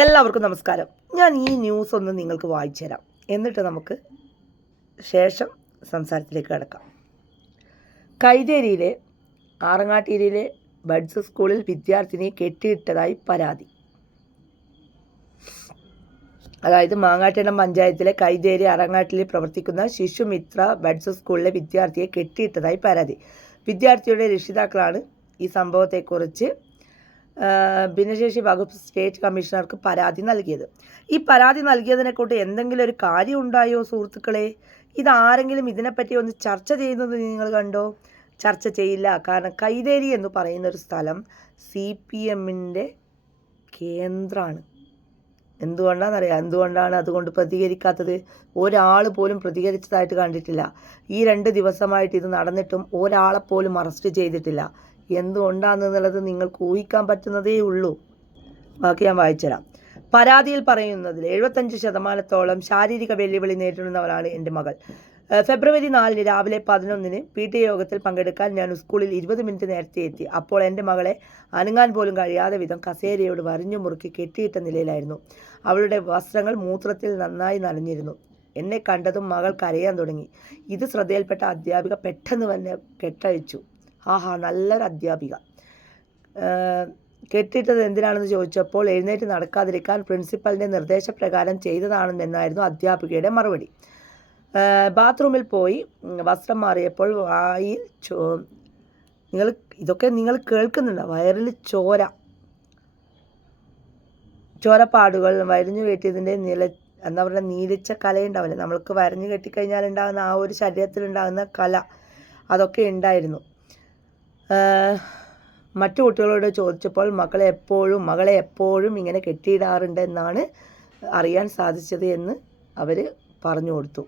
എല്ലാവർക്കും നമസ്കാരം. ഞാൻ ഈ ന്യൂസ് ഒന്ന് നിങ്ങൾക്ക് വായിച്ചു തരാം. എന്നിട്ട് നമുക്ക് ശേഷം സംസാരത്തിലേക്ക് കിടക്കാം. കൈതേരിയിലെ ആറങ്ങാട്ടീരിയിലെ ബഡ്സ് സ്കൂളിൽ വിദ്യാർത്ഥിനിയെ കെട്ടിയിട്ടതായി പരാതി. അതായത് മാങ്ങാട്ടിടം പഞ്ചായത്തിലെ കൈതേരി അറങ്ങാട്ടിൽ പ്രവർത്തിക്കുന്ന ശിശുമിത്ര ബഡ്സ് സ്കൂളിലെ വിദ്യാർത്ഥിയെ കെട്ടിയിട്ടതായി പരാതി. വിദ്യാർത്ഥിയുടെ രക്ഷിതാക്കളാണ് ഈ സംഭവത്തെക്കുറിച്ച് ഭിന്നശേഷി വകുപ്പ് സ്റ്റേറ്റ് കമ്മീഷണർക്ക് പരാതി നൽകിയത്. ഈ പരാതി നൽകിയതിനെക്കൊണ്ട് എന്തെങ്കിലും ഒരു കാര്യം ഉണ്ടായോ സുഹൃത്തുക്കളെ? ഇതാരെങ്കിലും ഇതിനെപ്പറ്റി ഒന്ന് ചർച്ച ചെയ്യുന്നത് നിങ്ങൾ കണ്ടോ? ചർച്ച ചെയ്യില്ല. കാരണം കൈതേരി എന്ന് പറയുന്ന ഒരു സ്ഥലം സി പി എമ്മിന്റെ കേന്ദ്രമാണ്. എന്തുകൊണ്ടാണെന്നറിയാം? എന്തുകൊണ്ടാണ് അതുകൊണ്ട് പ്രതികരിക്കാത്തത്? ഒരാൾ പോലും പ്രതികരിച്ചതായിട്ട് കണ്ടിട്ടില്ല. ഈ രണ്ട് ദിവസമായിട്ട് ഇത് നടന്നിട്ടും ഒരാളെപ്പോലും അറസ്റ്റ് ചെയ്തിട്ടില്ല. എന്തുകൊണ്ടാണെന്നുള്ളത് നിങ്ങൾക്ക് ഊഹിക്കാൻ പറ്റുന്നതേ ഉള്ളൂ. ബാക്കി ഞാൻ വായിച്ചുതരാം പരാതിയിൽ പറയുന്നതിൽ എഴുപത്തഞ്ച് ശതമാനത്തോളം ശാരീരിക വെല്ലുവിളി നേരിടുന്നവരാണ് എന്റെ മകൾ. ഫെബ്രുവരി നാലിന് രാവിലെ പതിനൊന്നിന് പി ടി യോഗത്തിൽ പങ്കെടുക്കാൻ ഞാൻ സ്കൂളിൽ ഇരുപത് മിനിറ്റ് നേരത്തെ എത്തി. അപ്പോൾ എന്റെ മകളെ അനങ്ങാൻ പോലും കഴിയാതെ വിധം കസേരയോട് വരിഞ്ഞു മുറുക്കി കെട്ടിയിട്ട നിലയിലായിരുന്നു. അവളുടെ വസ്ത്രങ്ങൾ മൂത്രത്തിൽ നന്നായി നനഞ്ഞിരുന്നു. എന്നെ കണ്ടതും മകൾ കരയാൻ തുടങ്ങി. ഇത് ശ്രദ്ധയിൽപ്പെട്ട അധ്യാപിക പെട്ടെന്ന് തന്നെ കെട്ടഴിച്ചു. ആഹാ നല്ലൊരു അധ്യാപിക. കെട്ടിട്ടത് എന്തിനാണെന്ന് ചോദിച്ചപ്പോൾ എഴുന്നേറ്റ് നടക്കാതിരിക്കാൻ പ്രിൻസിപ്പലിന്റെ നിർദ്ദേശപ്രകാരം ചെയ്തതാണെന്നായിരുന്നു അധ്യാപികയുടെ മറുപടി. ബാത്റൂമിൽ പോയി വസ്ത്രം മാറിയപ്പോൾ വായിൽ ചോ നിങ്ങൾ ഇതൊക്കെ നിങ്ങൾ കേൾക്കുന്നുണ്ട്? വയറിൽ ചോര. ചോരപ്പാടുകൾ വരിഞ്ഞു കെട്ടിയതിന്റെ നില എന്താ പറയുക നീലിച്ച കലയുണ്ടാവില്ലേ? നമ്മൾക്ക് വരഞ്ഞു കെട്ടിക്കഴിഞ്ഞാൽ ഉണ്ടാകുന്ന ആ ഒരു ശരീരത്തിലുണ്ടാകുന്ന കല അതൊക്കെ ഉണ്ടായിരുന്നു. മറ്റു കുട്ടികളോട് ചോദിച്ചപ്പോൾ മക്കളെ എപ്പോഴും മകളെ എപ്പോഴും ഇങ്ങനെ കെട്ടിയിടാറുണ്ട് എന്നാണ് അറിയാൻ സാധിച്ചത് എന്ന് അവർ പറഞ്ഞു കൊടുത്തു.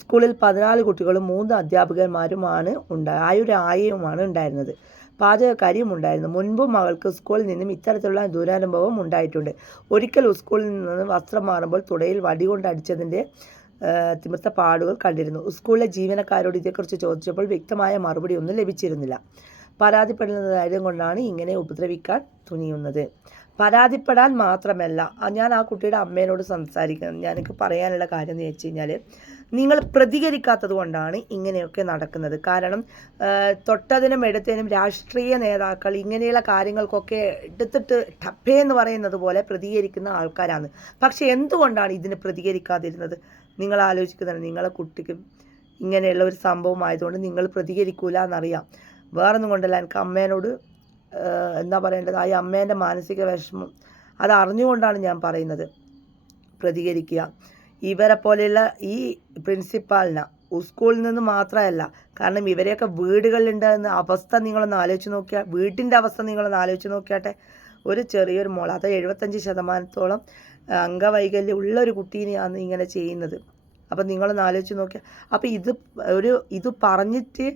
സ്കൂളിൽ പതിനാല് കുട്ടികളും മൂന്ന് അധ്യാപകന്മാരുമാണ് ഉണ്ടാ ആയൊരു ആയയുമാണ് ഉണ്ടായിരുന്നത്. പാചകക്കാരിയും ഉണ്ടായിരുന്നു. മുൻപും മകൾക്ക് സ്കൂളിൽ നിന്നും ഇത്തരത്തിലുള്ള ദുരനുഭവം ഉണ്ടായിട്ടുണ്ട്. ഒരിക്കൽ സ്കൂളിൽ നിന്ന് വസ്ത്രം മാറുമ്പോൾ തുടയിൽ വടികൊണ്ട് അടിച്ചതിന്റെ തിമിർത്ത പാടുകൾ കണ്ടിരുന്നു. സ്കൂളിലെ ജീവനക്കാരോട് ഇതേക്കുറിച്ച് ചോദിച്ചപ്പോൾ വ്യക്തമായ മറുപടി ഒന്നും ലഭിച്ചിരുന്നില്ല. പരാതിപ്പെടുന്ന ധൈര്യം കൊണ്ടാണ് ഇങ്ങനെ ഉപദ്രവിക്കാൻ തുനിയുന്നത്. പരാതിപ്പെടാൻ മാത്രമല്ല ഞാൻ ആ കുട്ടിയുടെ അമ്മേനോട് സംസാരിക്കണം. ഞാൻ എനിക്ക് പറയാനുള്ള കാര്യം എന്ന് വെച്ച് കഴിഞ്ഞാൽ നിങ്ങൾ പ്രതികരിക്കാത്തത് കൊണ്ടാണ് ഇങ്ങനെയൊക്കെ നടക്കുന്നത്. കാരണം തൊട്ടതിനും എടുത്തതിനും രാഷ്ട്രീയ നേതാക്കൾ ഇങ്ങനെയുള്ള കാര്യങ്ങൾക്കൊക്കെ എടുത്തിട്ട് ടപ്പേ എന്ന് പറയുന്നത് പോലെ പ്രതികരിക്കുന്ന ആൾക്കാരാണ്. പക്ഷെ എന്തുകൊണ്ടാണ് ഇതിന് പ്രതികരിക്കാതിരുന്നത്? നിങ്ങൾ ആലോചിക്കുന്നുണ്ട് നിങ്ങളെ കുട്ടിക്ക് ഇങ്ങനെയുള്ള ഒരു സംഭവം ആയതുകൊണ്ട് നിങ്ങൾ പ്രതികരിക്കൂല എന്നറിയാം. വേറൊന്നും കൊണ്ടല്ല എനിക്ക് അമ്മേനോട് എന്താ പറയേണ്ടത്? ആ അമ്മേന്റെ മാനസിക വിഷമം അത് അറിഞ്ഞുകൊണ്ടാണ് ഞാൻ പറയുന്നത്. പ്രതികരിക്കുക. ഇവരെ പോലെയുള്ള ഈ പ്രിൻസിപ്പാളിനെ സ്കൂളിൽ നിന്ന് മാത്രമല്ല കാരണം ഇവരെയൊക്കെ വീടുകളിലുണ്ടെന്ന അവസ്ഥ നിങ്ങളൊന്ന് ആലോചിച്ച് നോക്കിയാൽ വീട്ടിന്റെ അവസ്ഥ നിങ്ങളൊന്ന് ആലോചിച്ച് നോക്കിയാട്ടെ ഒരു ചെറിയൊരു മോൾ അത് എഴുപത്തഞ്ച് ശതമാനത്തോളം അംഗവൈകല്യം ഉള്ള ഒരു കുട്ടീനെയാണ് ഇങ്ങനെ ചെയ്യുന്നത്. അപ്പം നിങ്ങളൊന്ന് ആലോചിച്ച് നോക്കിയാൽ അപ്പോൾ ഇത് ഒരു ഇത് പറഞ്ഞിട്ട്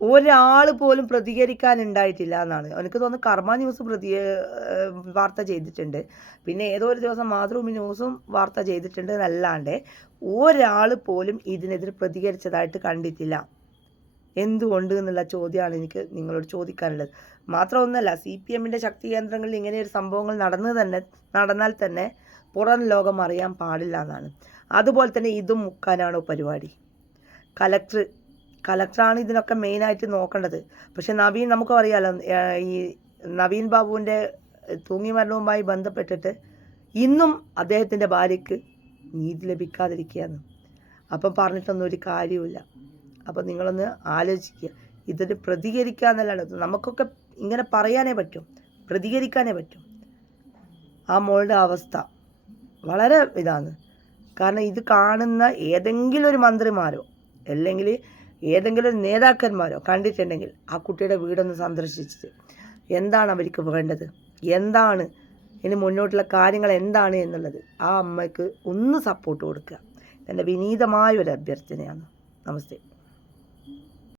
ഒരാൾ പോലും പ്രതികരിക്കാനുണ്ടായിട്ടില്ല എന്നാണ്. എനിക്ക് തോന്നുന്നു കർമ്മ ന്യൂസ് പ്രതി വാർത്ത ചെയ്തിട്ടുണ്ട്. പിന്നെ ഏതോ ഒരു ദിവസം മാതൃഭൂമി ന്യൂസും വാർത്ത ചെയ്തിട്ടുണ്ട് എന്നല്ലാണ്ട് ഒരാൾ പോലും ഇതിനെതിരെ പ്രതികരിച്ചതായിട്ട് കണ്ടിട്ടില്ല. എന്തുകൊണ്ട് എന്നുള്ള ചോദ്യമാണ് എനിക്ക് നിങ്ങളോട് ചോദിക്കാനുള്ളത്. മാത്രമൊന്നുമല്ല സി പി എമ്മിന്റെ ശക്തി കേന്ദ്രങ്ങളിൽ ഇങ്ങനെ ഒരു സംഭവങ്ങൾ നടന്നു തന്നെ നടന്നാൽ തന്നെ പുറം ലോകം അറിയാൻ പാടില്ല എന്നാണ്. അതുപോലെ തന്നെ ഇതും മുക്കാനാണോ പരിപാടി? കലക്ടർ കലക്ടറാണ് ഇതിനൊക്കെ മെയിനായിട്ട് നോക്കേണ്ടത്. പക്ഷെ നവീൻ നമുക്ക് അറിയാലോ ഈ നവീൻ ബാബുവിന്റെ തൂങ്ങി മരണവുമായി ബന്ധപ്പെട്ടിട്ട് ഇന്നും അദ്ദേഹത്തിന്റെ ഭാര്യയ്ക്ക് നീതി ലഭിക്കാതിരിക്കുകയാണ്. അപ്പം പറഞ്ഞിട്ടൊന്നും ഒരു കാര്യമില്ല അപ്പം നിങ്ങളൊന്ന് ആലോചിക്കുക. ഇതൊരു പ്രതികരിക്കുക എന്നല്ലാണ്ട് നമുക്കൊക്കെ ഇങ്ങനെ പറയാനേ പറ്റും. പ്രതികരിക്കാനേ പറ്റും. ആ മോളുടെ അവസ്ഥ വളരെ ഇതാണ്. കാരണം ഇത് കാണുന്ന ഏതെങ്കിലും ഒരു മന്ത്രിമാരോ അല്ലെങ്കിൽ ഏതെങ്കിലും നേതാക്കന്മാരോ കണ്ടിട്ടുണ്ടെങ്കിൽ ആ കുട്ടിയുടെ വീടൊന്ന് സന്ദർശിച്ചിട്ട് എന്താണ് അവർക്ക് വേണ്ടത്? എന്താണ് ഇനി മുന്നോട്ടുള്ള കാര്യങ്ങൾ എന്താണ് എന്നുള്ളത് ആ അമ്മയ്ക്ക് ഒന്ന് സപ്പോർട്ട് കൊടുക്കുക. എന്റെ വിനീതമായ ഒരു അഭ്യർത്ഥനയാണ്. നമസ്തേ.